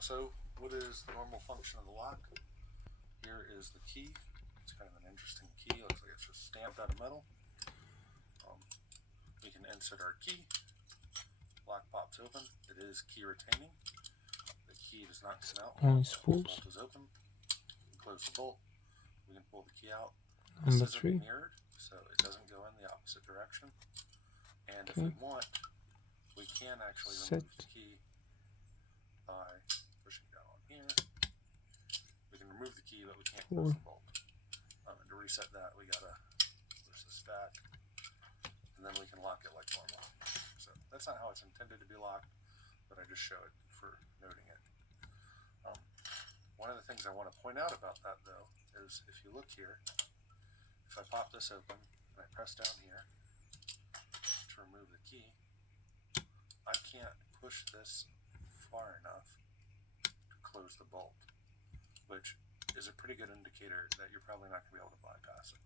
So what is the normal function of the lock? Here is the key. It's kind of an interesting key. Looks like it's just stamped out of metal. We can insert our key. Lock pops open. It is key retaining. The key does not come out. Only The spools. bolt is open. We close the bolt. We can pull the key out. Number This 3. isn't mirrored, so it doesn't go in the opposite direction. And if we want, we can actually remove the key by pushing down on here. We can remove the key, but we can't close the bolt. And to reset that, we gotta push this back, and then we can lock it like normal. So that's not how it's intended to be locked, but I just show it for noting it. One of the things I want to point out about that, though, is if you look here, if I pop this open and I press down here to remove the key, I can't push this far enough to close the bolt, which is a pretty good indicator that you're probably not going to be able to bypass it.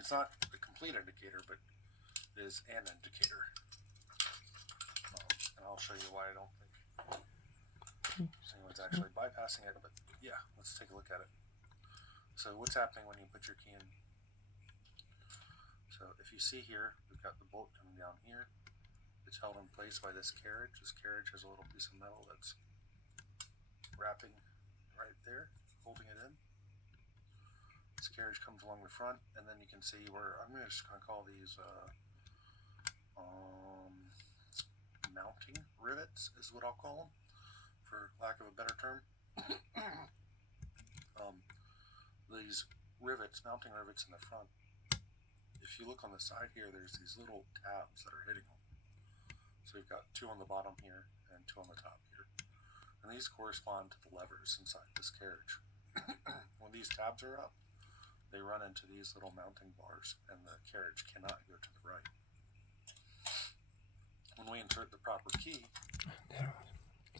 It's not a complete indicator, but it is an indicator. And I'll show you why I don't think anyone's actually bypassing it, but yeah, let's take a look at it. So what's happening when you put your key in? So if you see here, we've got the bolt coming down here. It's held in place by this carriage. This carriage has a little piece of metal that's wrapping right there, holding it in. This carriage comes along the front, and then you can see where I'm just going to call these mounting rivets is what I'll call them, for lack of a better term. These rivets, mounting rivets in the front, if you look on the side here, there's these little tabs that are hitting them. So you've got 2 on the bottom here and 2 on the top here. And these correspond to the levers inside this carriage. When these tabs are up, they run into these little mounting bars, and the carriage cannot go to the right. When we insert the proper key,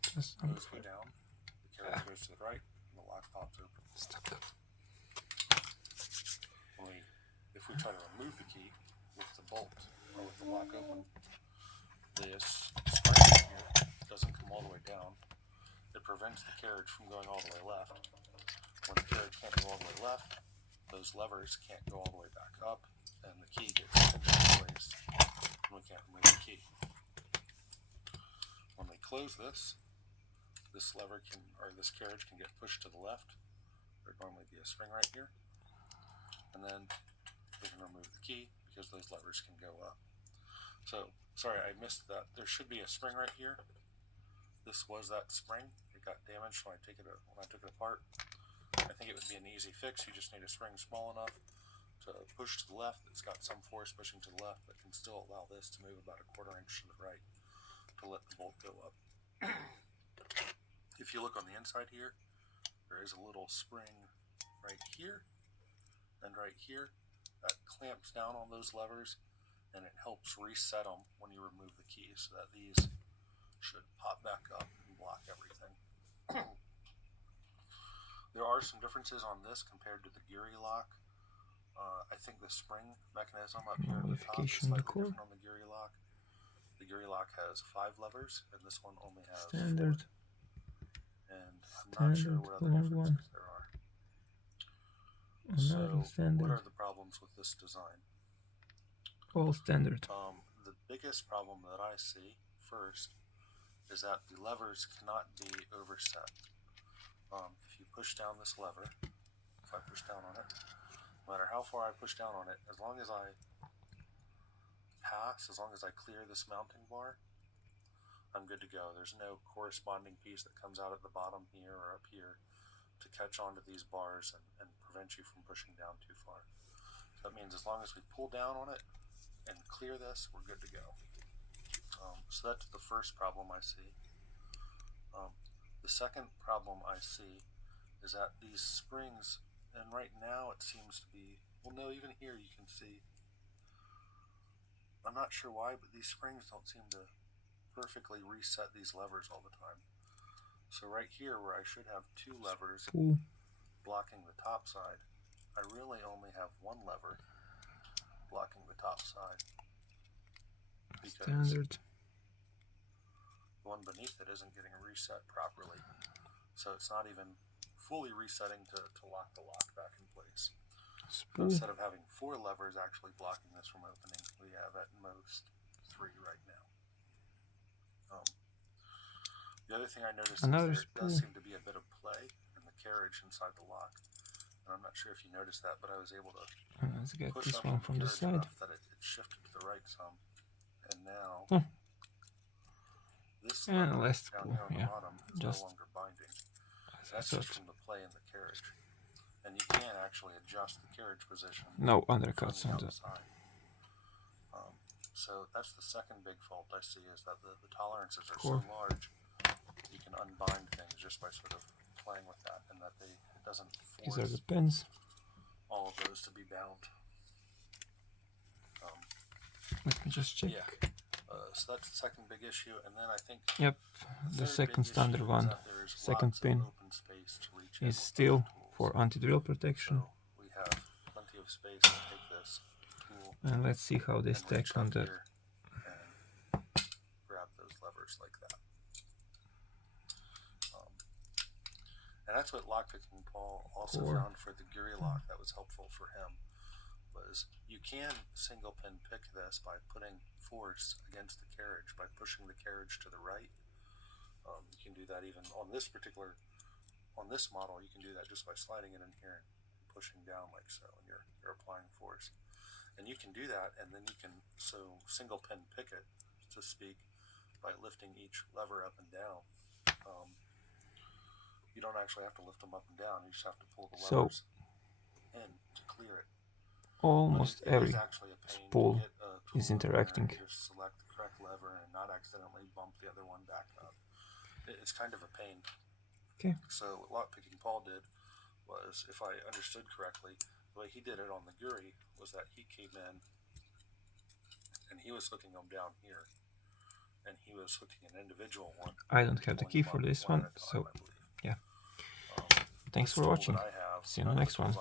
goes way down, the carriage goes to the right, and the lock pops open. If we try to remove the key with the bolt or with the lock open, this spring here doesn't come all the way down. It prevents the carriage from going all the way left. When the carriage can't go all the way left, those levers can't go all the way back up, and the key gets pinched in place, and we can't remove the key. When we close this, this carriage can get pushed to the left. There'd normally be a spring right here, and then we can remove the key because those levers can go up. So, sorry, I missed that. There should be a spring right here. This was that spring. It got damaged when I took it apart. I think it would be an easy fix. You just need a spring small enough to push to the left. It's got some force pushing to the left, but can still allow this to move about a 1/4 inch to the right to let the bolt go up. If you look on the inside here, there is a little spring right here and right here that clamps down on those levers, and it helps reset them when you remove the key, so that these should pop back up and block everything. There are some differences on this compared to the Geary lock. I think the spring mechanism up here at the top is slightly different on the Geary lock. The Geary lock has 5 levers, and this one only has 4. And I'm not sure what other differences there are. So, what are the problems with this design? All standard. The biggest problem that I see first is that the levers cannot be overset. If you push down this lever, if I push down on it, no matter how far I push down on it, as long as I pass, as long as I clear this mounting bar, I'm good to go. There's no corresponding piece that comes out at the bottom here or up here to catch onto these bars and prevent you from pushing down too far. So that means as long as we pull down on it and clear this, we're good to go. So that's the first problem I see. The second problem I see is that these springs, and right now it seems to be, well no, even here you can see, I'm not sure why, but these springs don't seem to perfectly reset these levers all the time. So right here where I should have 2 levers blocking the top side, I really only have 1 lever blocking the top side. Because the one beneath it isn't getting reset properly. So it's not even fully resetting to lock the lock back in place. So instead of having 4 levers actually blocking this from opening, we have at most 3 right now. The other thing I noticed is there does seem to be a bit of play in the carriage inside the lock. And I'm not sure if you noticed that, but I was able to let's get push this up one the from the carriage side. enough that it shifted to the right some. And now this And lever last down spool, here on the bottom is just no longer binding. as I That's just thought. from the play in the carriage. And you can actually adjust the carriage position. No undercuts on the outside. So that's the second big fault I see, is that the tolerances are so large, you can unbind things just by sort of playing with that, and that it doesn't These are force the pins. all of those to be bound. Let me just check. Yeah. So that's the second big issue, and then I think Yep, the second standard one, second pin is still for anti-drill protection. So we have plenty of space to take this tool And let's see how they stack on the... and grab those levers like that. And that's what lockpicking Paul also found for the Guri lock that was helpful for him, was you can single pin pick this by putting force against the carriage, by pushing the carriage to the right. You can do that even on this model, you can do that just by sliding it in here and pushing down like so, and you're applying force. And you can do that, and then you can single pin pick it, so to speak, by lifting each lever up and down. You don't actually have to lift them up and down, you just have to pull the levers in to clear it. Almost every spool is interacting. Just select the correct lever and not accidentally bump the other one back up. It's kind of a pain. Okay. So what lockpicking Paul did was, if I understood correctly, the way he did it on the Guri was that he came in and he was hooking them down here, and he was hooking an individual one. I don't have the key for this one, so yeah. Thanks for watching. See you in the next one.